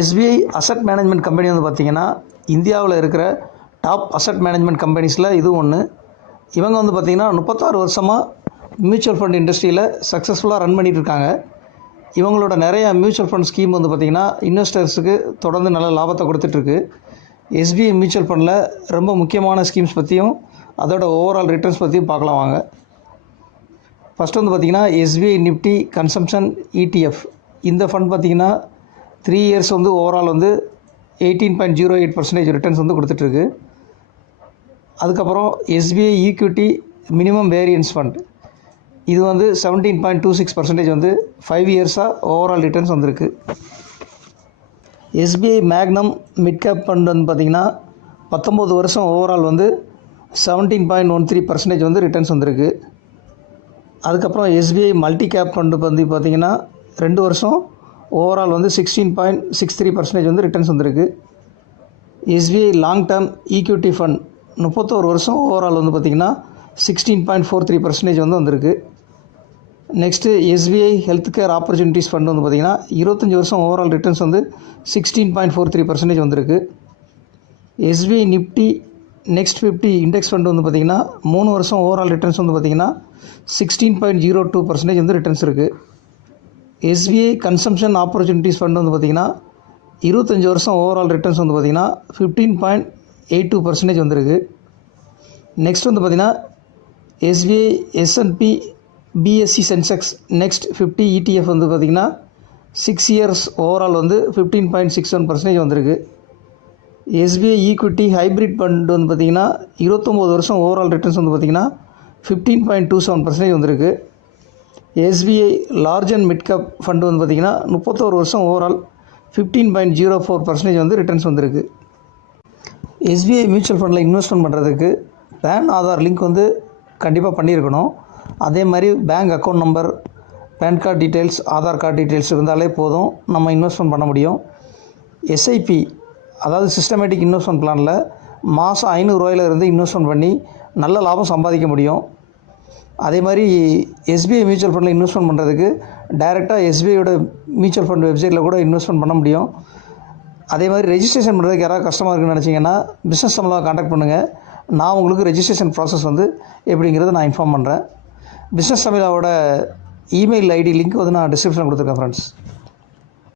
SBI asset management company வந்து பார்த்திங்கன்னா இந்தியாவில் இருக்கிற டாப் அசட் மேனேஜ்மெண்ட் கம்பெனிஸில் இது ஒன்று. இவங்க வந்து பார்த்திங்கன்னா 36 வருஷமாக மியூச்சுவல் ஃபண்ட் இண்டஸ்ட்ரியில் சக்ஸஸ்ஃபுல்லாக ரன் பண்ணிகிட்டு இருக்காங்க. இவங்களோட நிறைய மியூச்சுவல் ஃபண்ட் ஸ்கீம் வந்து பார்த்திங்கன்னா இன்வெஸ்டர்ஸுக்கு தொடர்ந்து நல்ல லாபத்தை கொடுத்துட்ருக்கு. எஸ்பிஐ மியூச்சுவல் ஃபண்டில் ரொம்ப முக்கியமான ஸ்கீம்ஸ் பற்றியும் அதோட ஓவரால் ரிட்டர்ன்ஸ் பற்றியும் பார்க்கலாம் வாங்க. ஃபஸ்ட்டு வந்து பார்த்திங்கன்னா எஸ்பிஐ நிஃப்டி கன்சம்ஷன் ETF. இந்த ஃபண்ட் பார்த்திங்கன்னா 3 இயர்ஸ் வந்து ஓவரால் வந்து 18.08% ரிட்டர்ன்ஸ் வந்து கொடுத்துட்ருக்கு. அதுக்கப்புறம் SBI equity minimum variance fund, இது வந்து 17.26% வந்து 5 இயர்ஸாக ஓவரால் ரிட்டர்ன்ஸ் வந்திருக்கு. SBI Magnum mid cap fund வந்து பார்த்திங்கன்னா 19 வருஷம் ஓவரால் வந்து 17.13% வந்து ரிட்டர்ன்ஸ் வந்திருக்கு. அதுக்கப்புறம் எஸ்பிஐ மல்டி கேப் ஃபண்டு வந்து பார்த்திங்கன்னா 2 வருஷம் ஓவரால் வந்து 16.63% வந்து ரிட்டர்ன்ஸ் வந்திருக்கு. SBI long term equity fund 31 வருஷம் ஓவரால் வந்து பார்த்திங்கன்னா 16.43% வந்து வந்திருக்கு. Next SBI health care opportunities fund வந்து பார்த்திங்கன்னா 25 வருஷம் ஓவரால் ரிட்டர்ன்ஸ் வந்து 16.43% வந்திருக்கு. SBI Nifty next 50 index fund வந்து பார்த்திங்கன்னா 3 வருஷம் ஓவரால் ரிட்டர்ன்ஸ் வந்து பார்த்திங்கன்னா 16.02% வந்து ரிட்டர்ன்ஸ் இருக்குது. எஸ்பிஐ கன்சம்ஷன் ஆப்பர்ச்சுனிட்டிஸ் ஃபண்ட் வந்து பார்த்திங்கன்னா 25 வருஷம் ஓவரால் ரிட்டர்ன்ஸ் வந்து பார்த்திங்கன்னா 15.82% வந்திருக்கு. நெக்ஸ்ட் வந்து பார்த்திங்கன்னா SBI S&P BSE Sensex next 50 ETF வந்து பார்த்திங்கன்னா 6 இயர்ஸ் ஓவரால் வந்து 15.61% வந்திருக்கு. எஸ்பிஐ ஈக்விட்டி ஹைப்ரிட் ஃபண்ட் வந்து பார்த்திங்கன்னா 29 வருஷம் ஓவரால் ரிட்டர்ன்ஸ் வந்து பார்த்திங்கன்னா 15.27% வந்திருக்கு. SBI large and mid cap fund வந்து பார்த்திங்கன்னா 31 வருஷம் ஓவரால் 15.04% வந்து ரிட்டர்ன்ஸ் வந்திருக்கு. எஸ்பிஐ மியூச்சுவல் ஃபண்டில் இன்வெஸ்ட்மெண்ட் பண்ணுறதுக்கு பேன் ஆதார் லிங்க் வந்து கண்டிப்பாக பண்ணியிருக்கணும். அதே மாதிரி bank account number, PAN card details, Aadhaar card details இருந்தாலே போதும் நம்ம இன்வெஸ்ட்மெண்ட் பண்ண முடியும். எஸ்ஐபி அதாவது சிஸ்டமேட்டிக் இன்வெஸ்ட்மெண்ட் பிளானில் மாதம் 500 ரூபாயிலிருந்து இன்வெஸ்ட்மெண்ட் பண்ணி நல்ல லாபம் சம்பாதிக்க முடியும். அதே மாதிரி எஸ்பிஐ மியூச்சுவல் ஃபண்டில் இன்வெஸ்ட்மெண்ட் பண்ணுறதுக்கு டைரெக்டாக எஸ்பிஐயோட மியூச்சுவல் ஃபண்ட் வெப்சைட்டில் கூட இன்வெஸ்ட்மெண்ட் பண்ண முடியும். அதே மாதிரி ரெஜிஸ்ட்ரேஷன் பண்ணுறதுக்கு யாராவது கஷ்டமாக இருக்குன்னு நினச்சிங்கன்னா பிஸ்னஸ் தமிழாக காண்டாக்ட் பண்ணுங்கள். நான் உங்களுக்கு ரெஜிஸ்ட்ரேஷன் ப்ராசஸ் வந்து எப்படிங்கிறத நான் இன்ஃபார்ம் பண்ணுறேன். பிஸ்னஸ் தமிழாவோட இமெயில் ஐடி லிங்க் வந்து நான் டிஸ்கிரிப்ஷனில் கொடுத்துருக்கேன் ஃப்ரெண்ட்ஸ்.